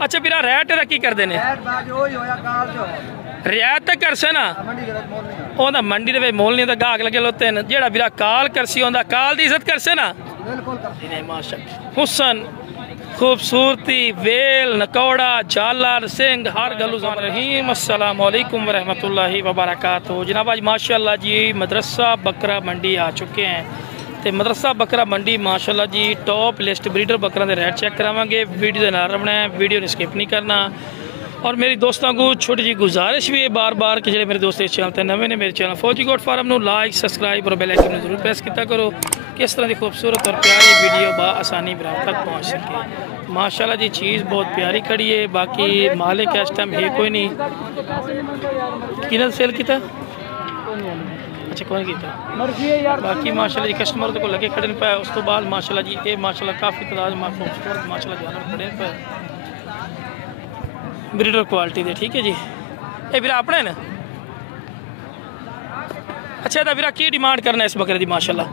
अच्छा फिर रेट का की करते हैं? रियायत तो कर से ना ओंदा मंडी दे मोल नहीं गाहक लगे लोते हैं जेड़ा बिरा काल करसी ओंदा काल दी इज्जत कर से ना माशाअल्लाह हुसन खूबसूरती वेल नकौड़ा झालर सिंह हर गलू रहीम अस्सलाम वालेकुम वरहमतुल्लाहि वबरकातुहू। जनाब आज माशाअल्लाह जी मदरसा बकरा मंडी आ चुके हैं तो मदरसा बकरा मंडी माशाअल्लाह जी टॉप लिस्ट ब्रीडर बकरा के रेट चेक करावांगे। वीडियो के नाल रखना है, वीडियो ने स्किप नहीं करना। और मेरी दोस्तों को छोटी जी गुजारिश भी है बार बार कि जो मेरे दोस्त इस चैनल पर नवे ने मेरे चैनल फौजी गोट फार्म को लाइक सब्सक्राइब और बेल आइकन जरूर प्रेस किया करो कि इस तरह की खूबसूरत और प्यारी वीडियो बआसानी बराबर तक पहुँच सके। माशाल्लाह जी चीज़ बहुत प्यारी खड़ी है। बाकी मालिक इस टाइम है कोई नहीं कि सेल किया अच्छा कौन किया बाकी माशाल्लाह जी कस्टमर को लगे खड़े पे। उस तो बाद माशाल्लाह जी ये माशाल्लाह काफ़ी तादाद में खूबसूरत माशाल्लाह जानवर खड़े पे ब्रीडर क्वालिटी दे। ठीक है जी ये फिर अपने ना अच्छा तो फिर की डिमांड करना इस बकरे की? माशाल्लाह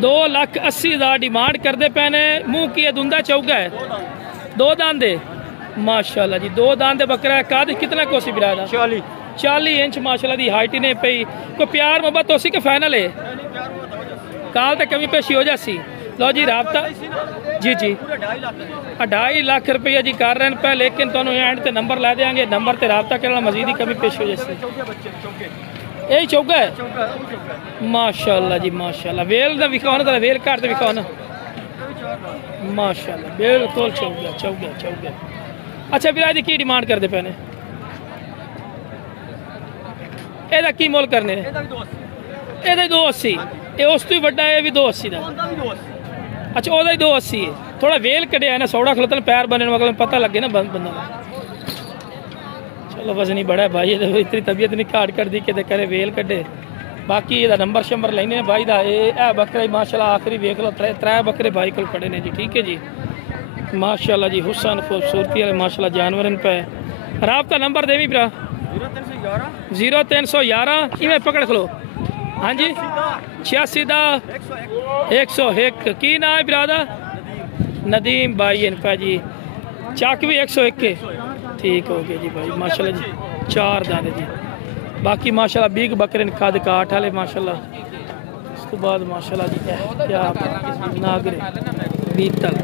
2,80,000 डिमांड करते पे ने। मुँह की दुंदा चौगा है दो दांदे माशाल्लाह जी दो दांदे बकरा है। काद कितना कोसी बिरादा 40 इंच माशाल्लाह दी हाइट ने पई। कोई प्यार मोहब्बत होसी के फाइनल है काल तक कमी पेशी हो जासी। लो जी राबता जी 2.5 लाख रुपया जी कर रहे हैं पे लेकिन तुहानू एंड ते नंबर ला देंगे। नंबर ते राबता करना मजीद ही कमी पेश हो जासी। यही चौगा है माशाल्लाह जी माशाल्लाह। वेल का विखाओ ना वेल घट तो विखाओ ना माशाल्लाह बिल्कुल चौगा चौगा चौगा। अच्छा फिर की डिमांड करते पे ने? एदा की मोल करने? एदा 280 ये उस तो बड़ा है भी 280 का। अच्छा ओदा ही 280 है। थोड़ा वेल कढ़िया ना सौड़ा खलोता पैर बनने मतलब पता लगे ना बंदा। चलो वजन ही बड़ा है भाई इतनी तबीयत नहीं घाट कर दी कि करे वेल कढ़े। बाकी ये नंबर शंबर लेने भाई का ये बकरा माशाल्लाह आखिरी वेख लो त्रै बकरे भाई को खड़े ने जी। ठीक है जी माशाल्लाह जी हुसन खूबसूरती वाले माशाल्लाह जानवर पे। राबता नंबर देवी भरा 0311 इवें पकड़ खलो हाँ जी 86 की ना है बिरादा नदीम भाई इन पे जी चक भी 101 ठीक हो गया जी भाई माशाल्लाह जी 4 दाने जी। बाकी माशाल्लाह बीग बकरे कद काठ वाले माशाल्लाह। उस तो बाद माशाल्लाह जी क्या नागरे बीतल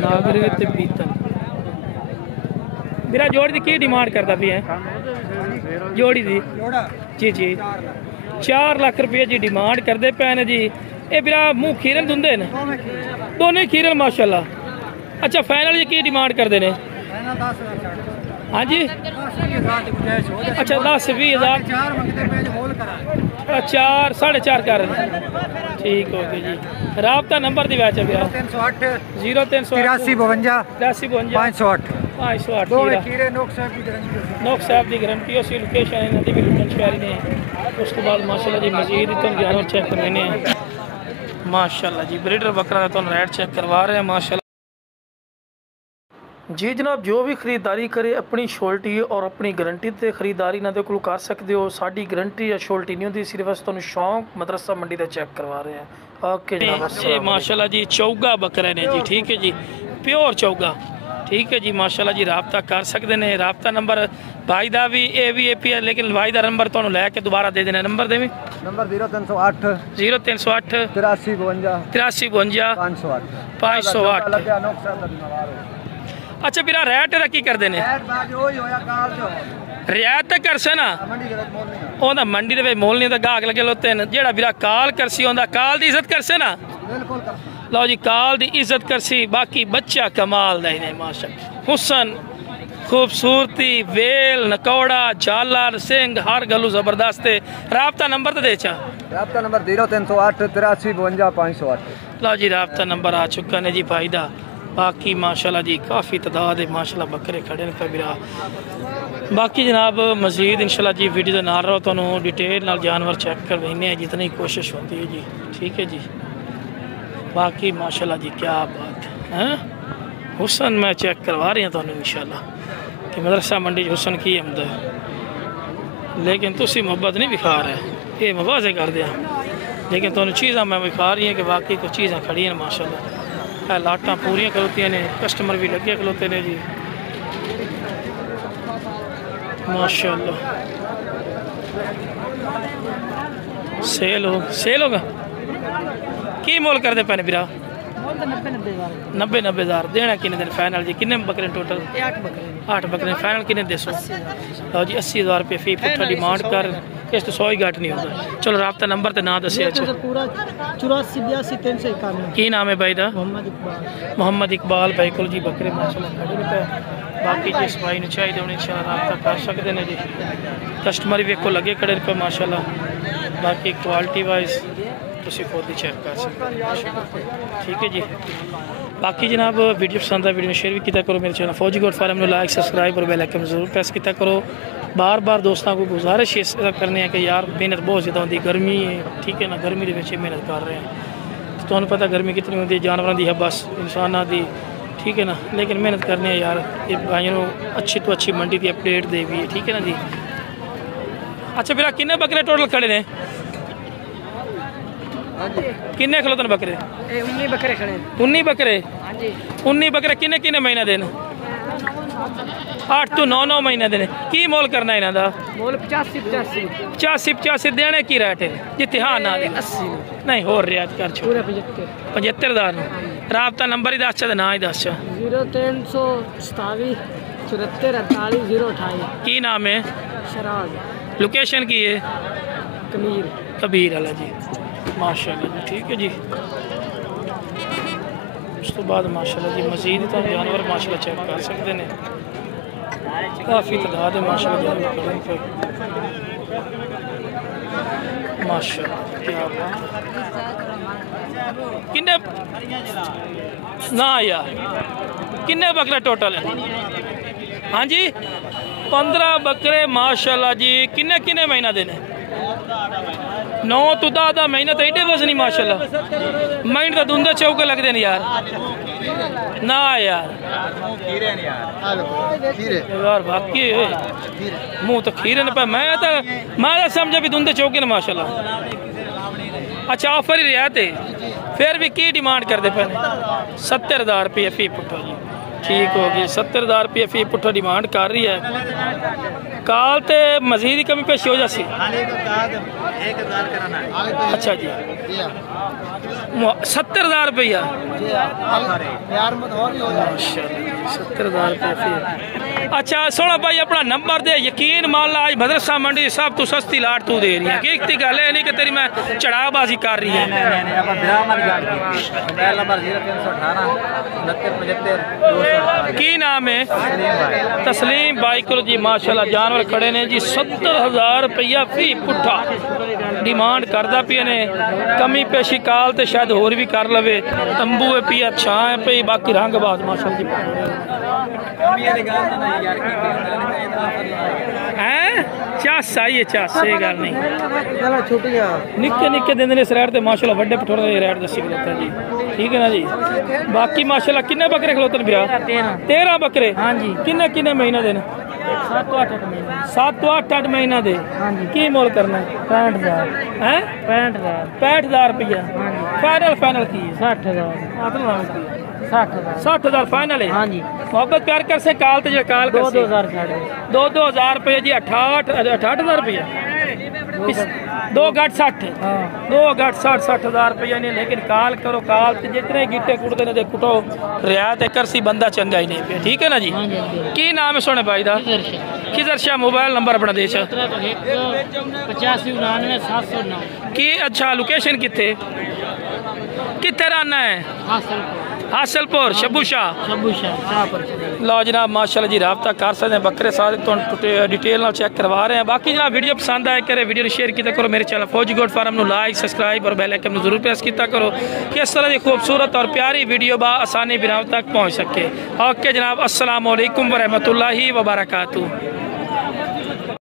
नागरे ते बीतल मेरा जोड़ी की डिमांड करता भी है जोड़ी दी जी 4 लाख रुपये जी डिमांड करते पे ने जी। ये मेरा मुँह खीरन दुंदे ने दोनों खीरन माशाल्लाह। अच्छा फाइनल जी की डिमांड करते हैं? हाँ जी अच्छा 10-20,000 4 4.5 कर ठीक हो गया जी। राबता नंबर दी वैच है 0308 नोक साहब की गारंटी उसी लोकेशन नदी भी लुटन शहरी ने। उस तो बाद माशाल्लाह जी मजीद तुम जानवर चेक करवाने हैं माशाल्लाह जी। ब्रीडर बकरा तुम रेट चेक करवा रहे हैं माशाल्लाह जी। जनाब जो भी खरीदारी करे अपनी शोल्टी और अपनी गारंटी से खरीदारी ना को कर सकते हो। साड़ी गारंटी या शोल्टी नहीं होती सिर्फ अस तुम शौक मदरसा मंडी का चेक करवा रहे हैं। ओके जनाब माशाल्लाह जी चौगा बकरा ने जी। ठीक है जी प्योर चौगा ठीक है जी माशाल्लाह जी। राबता कर सकते हैं। राबता नंबर भाई का भी ए पी है लेकिन भाई का नंबर तुहानू लैके दोबारा दे देना। नंबर देवी नंबर 0308 83 52 508। अच्छा फिर रेट का की करते हैं? रियायत तो कर से ना ओंदा मंडी दे मोल नहीं गाहक लगे लोते हैं जेड़ा बिरा काल करसी ओंदा काल दी इज्जत कर से ना। लो जी काल दी इज्जत करसी। बाकी बच्चा कमाल दा ही माशाल्लाह हुसन खूबसूरती वेल नकौड़ा झालर सिंह हर गलू जबरदस्त है। राबता नंबर तो दे चा? राबता नंबर 0308 83 52 508। लो जी राबता नंबर आ चुका ने जी भाई दा। बाकी माशाल्लाह जी काफ़ी तादाद है माशाल्लाह बकरे खड़े ने बिरा। बाकी जनाब मजीद इंशाल्लाह जी वीडियो के नाल रहो तो डिटेल नाल जानवर चेक करवाने जितनी कोशिश होती है जी। ठीक है जी बाकी माशाल्लाह जी क्या बात है हुसन मैं चेक करवा रही हूँ तो इंशाल्लाह कि मदरसा मंडी हुसन की आमद है लेकिन तुसी मोहब्बत नहीं दिखा रहे ये मवाजे कर दिया लेकिन तुहानू चीज़ां मैं विखा रही हैं कि वाकई कुछ चीज़ां खड़ी हैं माशाल्लाह। लाटां पूरियां खलोतियां ने, कस्टमर भी लगे खलोते ने जी माशाल्लाह। सेल होगा की मोल करते पे बिरा? 90,000 देना किन्ने दिन फाइनल जी? किन्ने बकरे टोटल? 8 बकरे फाइनल किन्ने देसो? लो जी 80,000 रुपये फी पुट्ठा डिमांड कर, इस तो 100 ही घट नहीं होता। चलो राब्ता नंबर तो ना दसिया। अच्छा 84 की नाम है भाई दा? मोहम्मद इकबाल भाई को जी बकरे माशाल्लाह खड़े ने पे। बाकी जिस भाई ने चाहिए उन्हें इंशाल्लाह राब्ता कर सकते हैं जी। कस्टमर भी वेखो लगे खड़े पे माशाल्लाह। बाकी क्वालिटी वाइज तुसी खुद ही चेक कर सकते हैं। ठीक है जी। बाकी जनाब वीडियो पसंद है वीडियो शेयर भी किया करो। मेरे चैनल फौजी गोट फार्म में लाइक सब्सक्राइब और बेल आइकन जरूर प्रेस किया करो। बार बार दोस्तों को गुजारिश करने हैं कि यार मेहनत बहुत ज़्यादा होती, गर्मी है ठीक है ना, गर्मी के बच्चे मेहनत कर रहे हैं। तो पता गर्मी कितनी होती है, जानवरों की है बस इंसानों की ठीक है ना, लेकिन मेहनत करने हैं यार। ये भाइयों को अच्छी तो अच्छी मंडी की अपडेट दे भी है ठीक है ना जी। अच्छा फिर किन्ने बकरे टोटल खड़े ने? किन्ने खलोते बकरे? 19 बकरे खड़े। 19 बकरे? 19 बकरे किन्ने किन्ने महीना देने? 8 तो 9 महीने देने। की मोल करना इन्हों का? मोल 85 देने की रेट है जिते? हाँ ना 80 नहीं हो रियायत कर छो 75,000। राब्ता नंबर ही दस चा ना ही दस चा। 0327 74 48 028। की नाम है? शराज। लोकेशन की है? कबीर वाला जी माशाल्लाह जी। ठीक है जी। उस तो बाद माशाल्लाह जी मजीद तो जानवर माशाल्लाह चेक कर सकते हैं। काफ़ी तादाद है माशाल्लाह माशाल्लाह। क्या बात किन्ने ना यार किन्ने बकरे टोटल है? हाँ जी 15 बकरे माशाल्लाह जी। किन्ने किन्ने महीना देने? 9 तो 10 महीना तो एडे वजनी माशाल्लाह। माइंड तो धुंधे चौके लगते हैं यार ना यार बाकी मुँह तो खीरे ने पे। मैं तो समझा भी धुंधे चौके ने माशाल्लाह। अच्छा ऑफर ही रियायत है फिर भी की डिमांड करते पे? 70,000 रुपये फी पुट्ठा जी। ठीक हो गई 70,000 रुपये फी पुट्ठा डिमांड कर रही है। काल तो मजीद ही कमी पेशी हो जाती। अच्छा जी 70,000 रुपया 70,000 रुपये। अच्छा सोना भाई अपना नंबर दे। यकीन मान ला आज मदरसा मंडी सब तू सस्ती लाट तू दे रही है कि गल है नहीं कि तेरी मैं चढ़ाबाजी कर रही है। की नाम है? तस्लीम भाई को जी माशाल्लाह जानवर खड़े ने जी। 70,000 रुपया फी पुट्ठा डिमांड करता पिया ने। कमी पेशी काल तो शायद होर भी कर लवे। तंबू है पिया छां है पी बाकी रंग बाज माशाल्लाह हैं चास आई है चास सही गल नहीं निक्के निक्के दिन इस रेट से माशाल्लाह बड़े पठोरे रेट दसी खलोते जी। ठीक है ना जी। बाकी माशाल्लाह किन्ने बकरे खलोते हैं भैया? 13 बकरे। हाँ जी किन्ने किन्ने महीना देने? 7 तो 8 महीना दे। हाँ जी की मोल करना? 65,000 है 65,000 रुपया फाइनल की 60,000 फाइनल है। हाँ जी मोहब्बत प्यार कर से काल तो काल 2,000 रुपये जी 68,000 रुपया 2 घट 60 2 घट 60,000 रुपया नहीं। लेकिन काल करो काल तो जितने गिट्टे कुटते ने कुटो रियायत करसी बंदा चंगा ही नहीं पे। ठीक है ना जी। की नाम है सोने भाई दा? किधर शाह मोबाइल नंबर अपना दे 8599 की। अच्छा लोकेशन कितने कितने रहना है? हासलपुर शब्बू शाह। लो जनाब माशाल्लाह जी राब्ता कर सकते हैं। बकरे सारे तो डिटेल नाल चेक करवा रहे हैं। बाकी जनाब वीडियो पसंद आए करे वीडियो शेयर किया करो। मेरे चैनल फौजी गोट फार्म को लाइक सब्सक्राइब और बेल आइकन जरूर प्रेस किया करो कि इस तरह की खूबसूरत और प्यारी वीडियो बा आसानी बिना तक पहुँच सके। ओके जनाब अस्सलाम वालेकुम व रहमतुल्लाहि व बरकातुहू।